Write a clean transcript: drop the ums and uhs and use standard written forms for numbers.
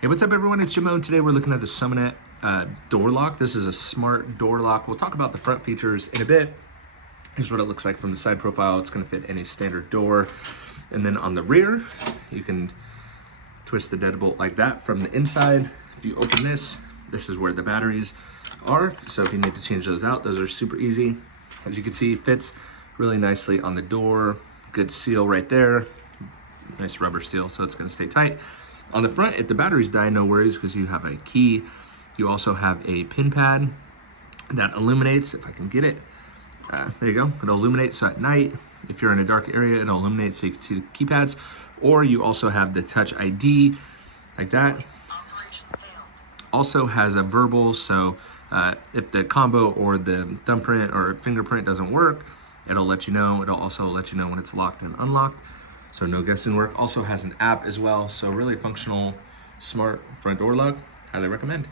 Hey, what's up everyone? It's Jimo, and today we're looking at the SMONET door lock. This is a smart door lock. We'll talk about the front features in a bit. Here's what it looks like from the side profile. It's gonna fit any standard door. And then on the rear, you can twist the deadbolt like that from the inside. If you open this, this is where the batteries are. So if you need to change those out, those are super easy. As you can see, it fits really nicely on the door. Good seal right there. Nice rubber seal, so it's gonna stay tight. On the front, if the batteries die, no worries, because you have a key. You also have a pin pad that illuminates, if I can get it. There you go, it'll illuminate, so at night, if you're in a dark area, it'll illuminate so you can see the keypads. Or you also have the Touch ID, like that. Also has a verbal, so if the combo or the thumbprint or fingerprint doesn't work, it'll let you know. It'll also let you know when it's locked and unlocked. So no guessing work. Also has an app as well. So really functional, smart front door lock. Highly recommend.